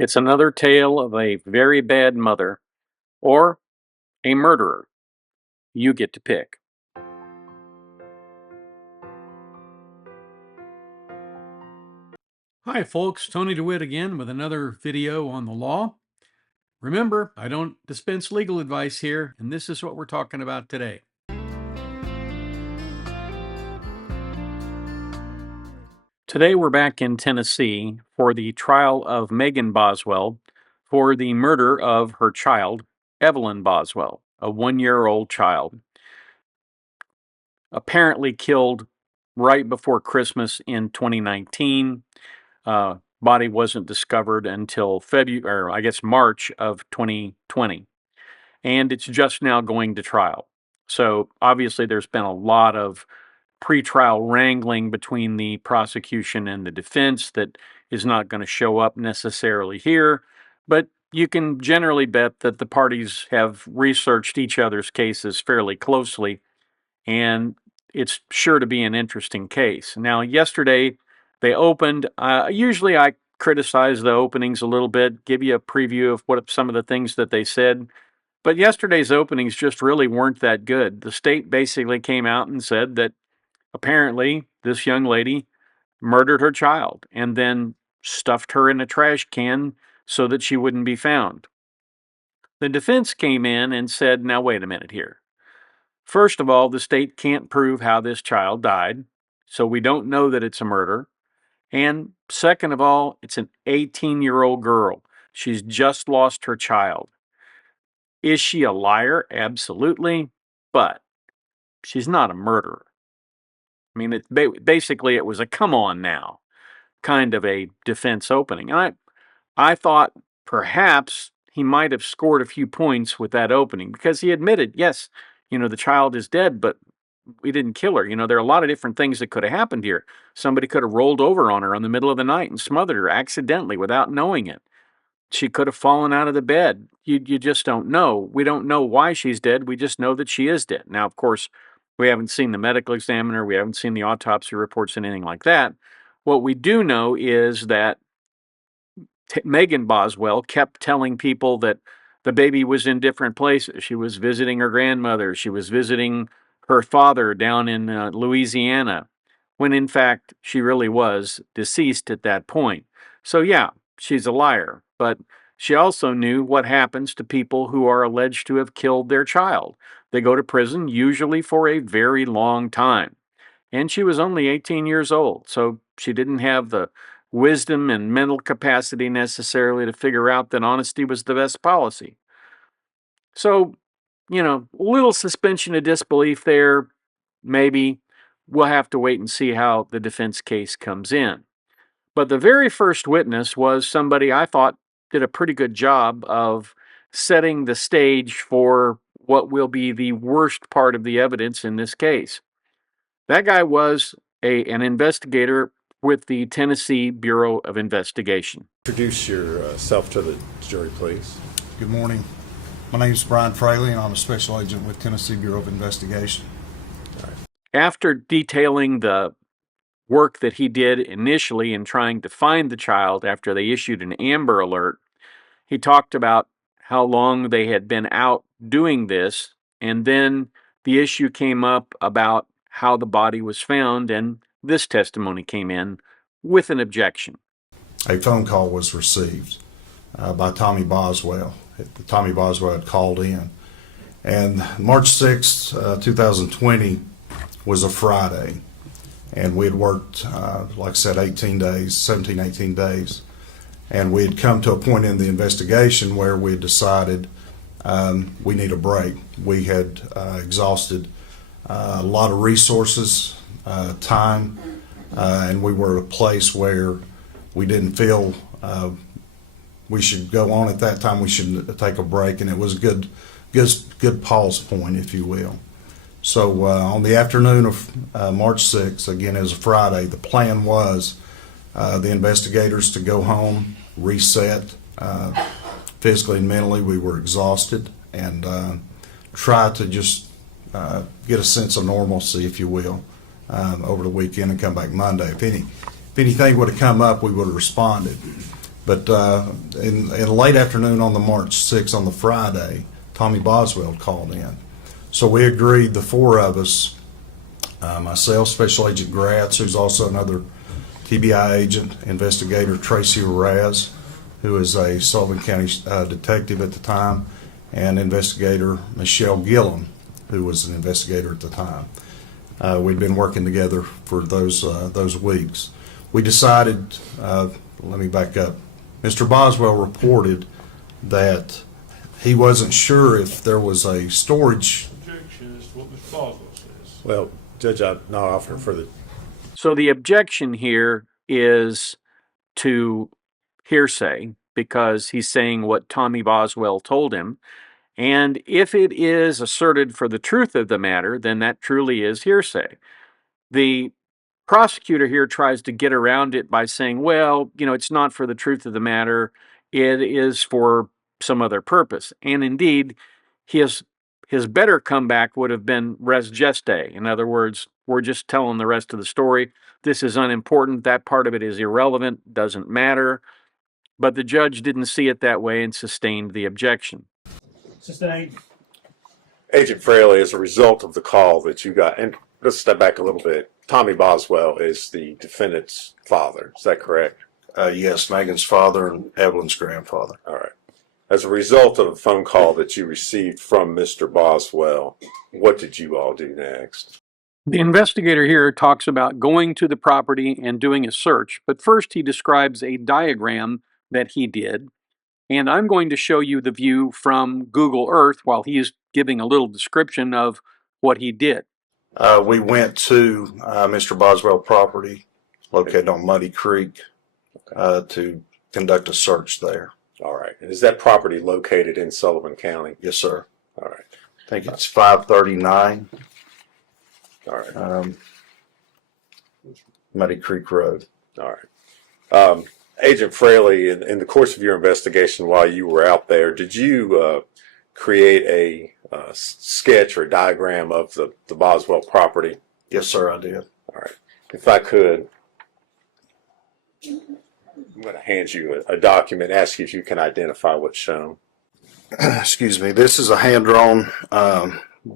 It's another tale of a very bad mother or a murderer. You get to pick. Hi folks, Tony DeWitt again with another video on the law. Remember, I don't dispense legal advice here, and this is what we're talking about today. Today we're back in Tennessee for the trial of Megan Boswell for the murder of her child, Evelyn Boswell, a 1-year-old child, apparently killed right before Christmas in 2019. Body wasn't discovered until February, or I guess March of 2020. And it's just now going to trial. So obviously there's been a lot of pretrial wrangling between the prosecution and the defense that is not going to show up necessarily here, but you can generally bet that the parties have researched each other's cases fairly closely, and it's sure to be an interesting case. Now, yesterday they opened. Usually I criticize the openings a little bit, give you a preview of what some of the things that they said. But yesterday's openings just really weren't that good. The state basically came out and said that apparently this young lady murdered her child and then stuffed her in a trash can so that she wouldn't be found. The defense came in and said, now wait a minute here. First of all, the state can't prove how this child died, so we don't know that it's a murder. And second of all, it's an 18-year-old girl. She's just lost her child. Is she a liar? Absolutely. But she's not a murderer. I mean, basically it was a come on now kind of a defense opening. And I thought perhaps he might have scored a few points with that opening because he admitted, yes, the child is dead, but we didn't kill her. There are a lot of different things that could have happened here. Somebody could have rolled over on her in the middle of the night and smothered her accidentally without knowing it. She could have fallen out of the bed. You just don't know. We don't know why she's dead. We just know that she is dead. Now, of course, we haven't seen the medical examiner. We haven't seen the autopsy reports, anything like that. What we do know is that Megan Boswell kept telling people that the baby was in different places. She was visiting her grandmother. She was visiting her father down in Louisiana, when in fact she really was deceased at that point. So yeah, she's a liar, but she also knew what happens to people who are alleged to have killed their child. They go to prison, usually for a very long time. And she was only 18 years old, so she didn't have the wisdom and mental capacity necessarily to figure out that honesty was the best policy. So, a little suspension of disbelief there, maybe. We'll have to wait and see how the defense case comes in. But the very first witness was somebody I thought did a pretty good job of setting the stage for what will be the worst part of the evidence in this case. That guy was an investigator with the Tennessee Bureau of Investigation. Introduce yourself to the jury, please. Good morning. My name is Brian Fraley, and I'm a special agent with Tennessee Bureau of Investigation. After detailing the work that he did initially in trying to find the child after they issued an Amber Alert, he talked about how long they had been out doing this, and then the issue came up about how the body was found, and this testimony came in with an objection. A phone call was received by Tommy Boswell. Tommy Boswell had called in. And March 6th, 2020 was a Friday. And we had worked, like I said, 18 days. And we had come to a point in the investigation where we had decided we need a break. We had exhausted a lot of resources, time, and we were at a place where we didn't feel we should go on at that time. We should take a break, and it was a good pause point, if you will. So on the afternoon of March 6th, again, it was a Friday, the plan was the investigators to go home, reset physically and mentally. We were exhausted, and try to just get a sense of normalcy, if you will, over the weekend and come back Monday. If anything would have come up, we would have responded. But in late afternoon on the March 6th, on the Friday, Tommy Boswell called in. So we agreed, the four of us, myself, Special Agent Gratz, who's also another TBI agent, investigator Tracy Raz, who is a Sullivan County detective at the time, and investigator Michelle Gillum, who was an investigator at the time. We'd been working together for those weeks. We decided, let me back up. Mr. Boswell reported that he wasn't sure if there was a storage. Objection is what Mr. Boswell says. Well, Judge, I'm not offering further. So the objection here is to hearsay because he's saying what Tommy Boswell told him. And if it is asserted for the truth of the matter, then that truly is hearsay. The prosecutor here tries to get around it by saying, well, it's not for the truth of the matter, it is for some other purpose. And indeed, his better comeback would have been res geste. In other words, we're just telling the rest of the story. This is unimportant. That part of it is irrelevant, doesn't matter. But the judge didn't see it that way and sustained the objection. Sustained. Agent Fraley, as a result of the call that you got, and let's step back a little bit. Tommy Boswell is the defendant's father. Is that correct? Yes, Megan's father and Evelyn's grandfather. All right. As a result of a phone call that you received from Mr. Boswell, what did you all do next? The investigator here talks about going to the property and doing a search, but first he describes a diagram that he did, and I'm going to show you the view from Google Earth while he's giving a little description of what he did. We went to Mr. Boswell property located on Muddy Creek to conduct a search there. All right. And is that property located in Sullivan County? Yes, sir. All right. I think it's 539 All right. Muddy Creek Road. All right. Agent Fraley, in the course of your investigation while you were out there, did you create a sketch or a diagram of the Boswell property? Yes, sir, I did. All right. If I could, I'm going to hand you a document, ask you if you can identify what's shown. Excuse me. This is a hand-drawn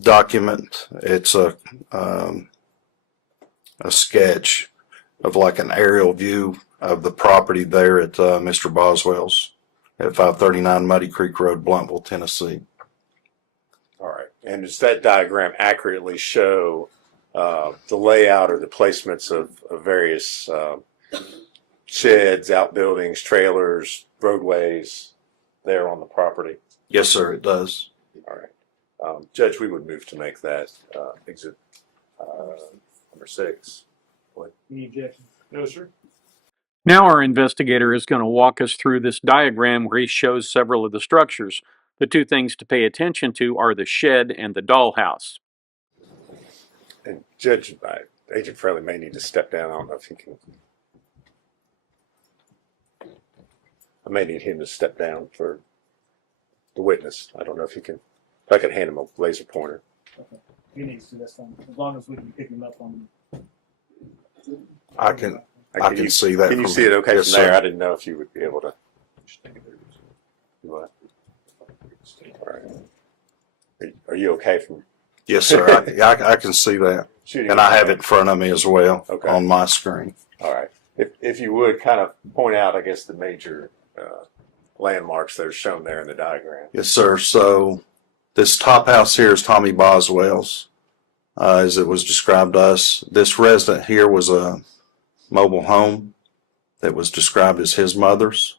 document. It's a sketch of like an aerial view of the property there at Mr. Boswell's at 539 Muddy Creek Road, Bluntville, Tennessee. All right. And does that diagram accurately show the layout or the placements of various sheds, outbuildings, trailers, roadways there on the property? Yes, sir, it does. All right. Judge, we would move to make that exhibit number 6. Any objection? No, sir. Now our investigator is going to walk us through this diagram where he shows several of the structures. The two things to pay attention to are the shed and the dollhouse. And Judge, Agent Fraley may need to step down. I don't know if he can. I may need him to step down for the witness. I don't know if he can. If I could hand him a laser pointer. Okay. He needs to, that's fine. As long as we can pick him up on. I can see that. Can you see it okay yes, from there? sir. I didn't know if you would be able to. Do what? All right. Are you okay from Yes, sir. I can see that. shooting? And I have it in front of me as well Okay. on my screen. All right. If you would kind of point out, I guess, the major landmarks that are shown there in the diagram. Yes, sir. So this top house here is Tommy Boswell's, as it was described to us. This resident here was a mobile home that was described as his mother's.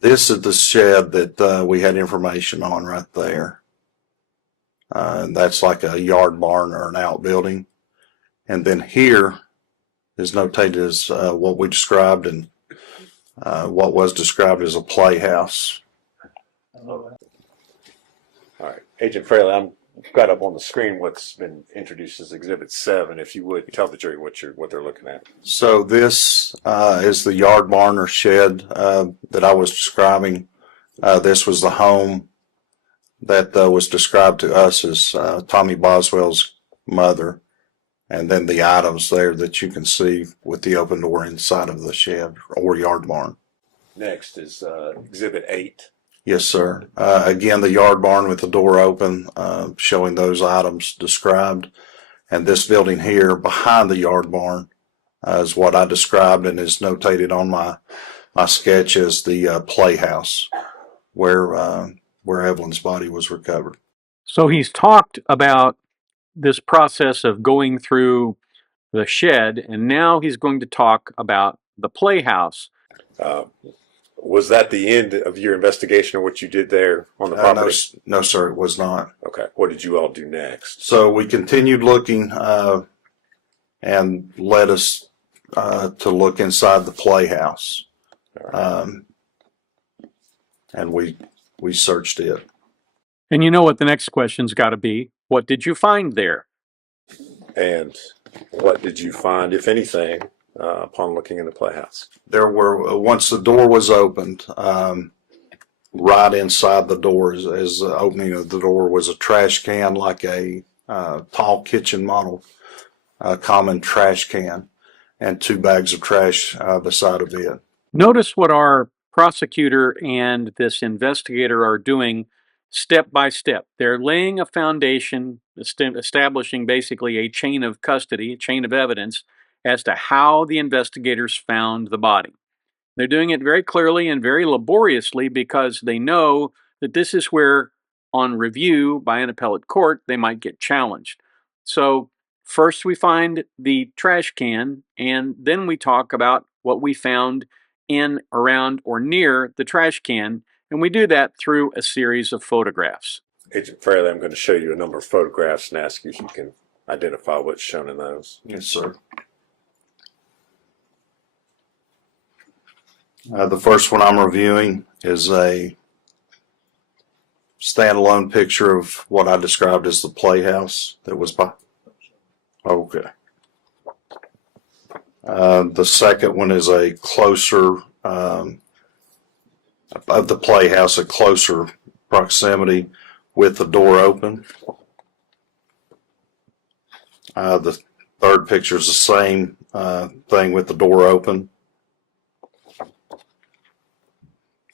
This is the shed that we had information on right there. That's like a yard barn or an outbuilding. And then here is notated as what we described and what was described as a playhouse. All right. Agent Fraley, I've got up on the screen what's been introduced as Exhibit 7. If you would tell the jury what they're looking at. So this is the yard barn or shed that I was describing. This was the home that was described to us as Tommy Boswell's mother. And then the items there that you can see with the open door inside of the shed or yard barn. Next is Exhibit 8. Yes, sir. Again, the yard barn with the door open, showing those items described. And this building here behind the yard barn is what I described and is notated on my sketch as the playhouse where Evelyn's body was recovered. So he's talked about this process of going through the shed, and now he's going to talk about the playhouse. Was that the end of your investigation or what you did there on the property? No, sir, it was not. Okay. What did you all do next? So we continued looking and led us to look inside the playhouse. And we searched it. And you know what the next question's got to be? What did you find there? And what did you find, if anything, upon looking in the playhouse? There were, once the door was opened, right inside the door, as the opening of the door, was a trash can, like a tall kitchen model, common trash can, and 2 bags of trash beside of it. Notice what our prosecutor and this investigator are doing step by step. They're laying a foundation, establishing basically a chain of custody, a chain of evidence as to how the investigators found the body. They're doing it very clearly and very laboriously because they know that this is where, on review by an appellate court, they might get challenged. So first we find the trash can, and then we talk about what we found in, around, or near the trash can, and we do that through a series of photographs. Agent Fairley, I'm going to show you a number of photographs and ask you if you can identify what's shown in those. Yes, sir. The first one I'm reviewing is a standalone picture of what I described as the playhouse that was by. Okay. The second one is a closer of the playhouse, a closer proximity with the door open. The third picture is the same thing with the door open.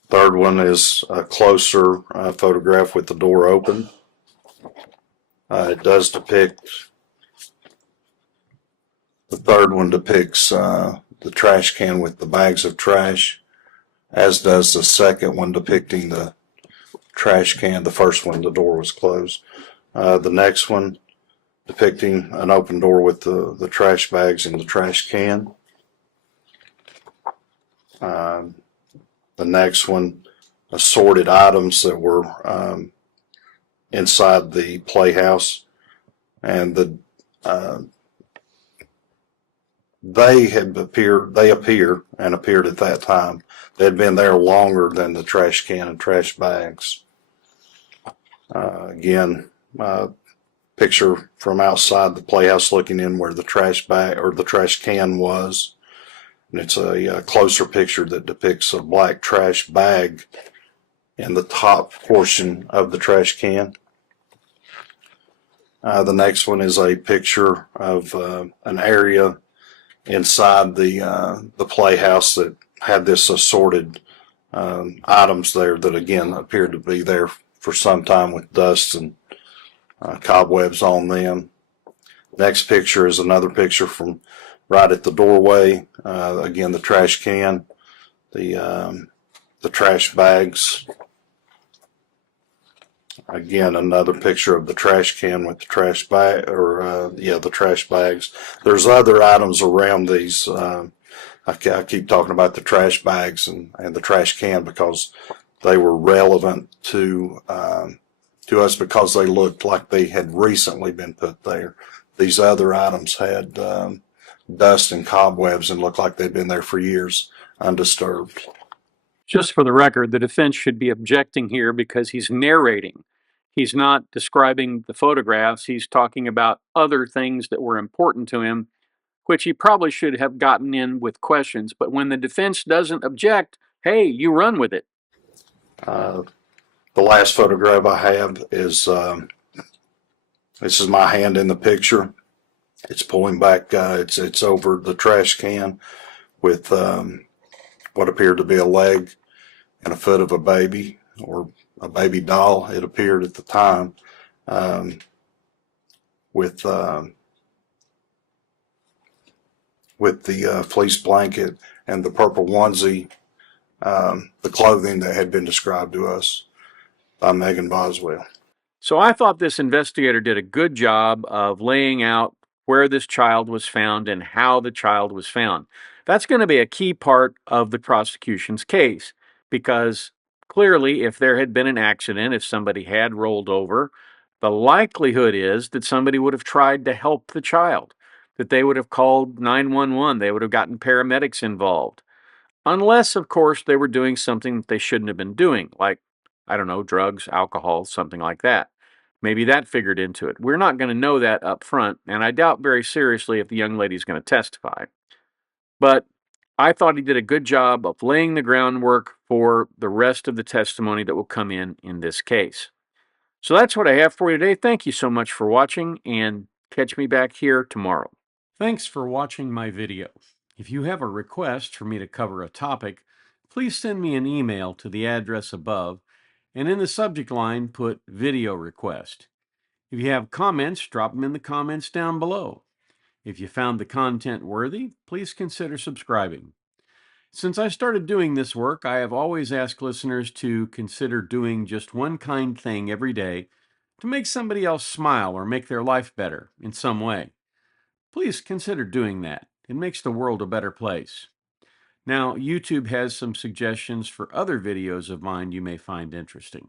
Third one is a closer photograph with the door open. It does depict, the third one depicts the trash can with the bags of trash, as does the second one depicting the trash can. The first one, the door was closed. The next one depicting an open door with the trash bags and the trash can. The next one, assorted items that were inside the playhouse, and they appear at that time. They had been there longer than the trash can and trash bags. Again, picture from outside the playhouse looking in where the trash bag or the trash can was. And it's a closer picture that depicts a black trash bag in the top portion of the trash can. The next one is a picture of an area inside the playhouse that had this assorted items there that again appeared to be there for some time with dust and cobwebs on them. Next picture is another picture from right at the doorway. Again, the trash can, the trash bags. Again, another picture of the trash can with the trash bag, or the trash bags. There's other items around these. I keep talking about the trash bags and the trash can because they were relevant to us because they looked like they had recently been put there. These other items had dust and cobwebs and looked like they'd been there for years undisturbed. Just for the record, the defense should be objecting here because he's narrating. He's not describing the photographs. He's talking about other things that were important to him, which he probably should have gotten in with questions. But when the defense doesn't object, hey, you run with it. The last photograph I have is this is my hand in the picture. It's pulling back. It's over the trash can with one what appeared to be a leg and a foot of a baby, or a baby doll, it appeared at the time, with the fleece blanket and the purple onesie, the clothing that had been described to us by Megan Boswell. So I thought this investigator did a good job of laying out where this child was found and how the child was found. That's going to be a key part of the prosecution's case, because clearly, if there had been an accident, if somebody had rolled over, the likelihood is that somebody would have tried to help the child, that they would have called 911, they would have gotten paramedics involved. Unless, of course, they were doing something that they shouldn't have been doing, like, I don't know, drugs, alcohol, something like that. Maybe that figured into it. We're not going to know that up front, and I doubt very seriously if the young lady's going to testify. But I thought he did a good job of laying the groundwork for the rest of the testimony that will come in this case. So that's what I have for you today. Thank you so much for watching, and catch me back here tomorrow. Thanks for watching my video. If you have a request for me to cover a topic, please send me an email to the address above, and in the subject line put video request. If you have comments, drop them in the comments down below. If you found the content worthy, please consider subscribing. Since I started doing this work, I have always asked listeners to consider doing just one kind thing every day to make somebody else smile or make their life better in some way. Please consider doing that. It makes the world a better place. Now, YouTube has some suggestions for other videos of mine you may find interesting.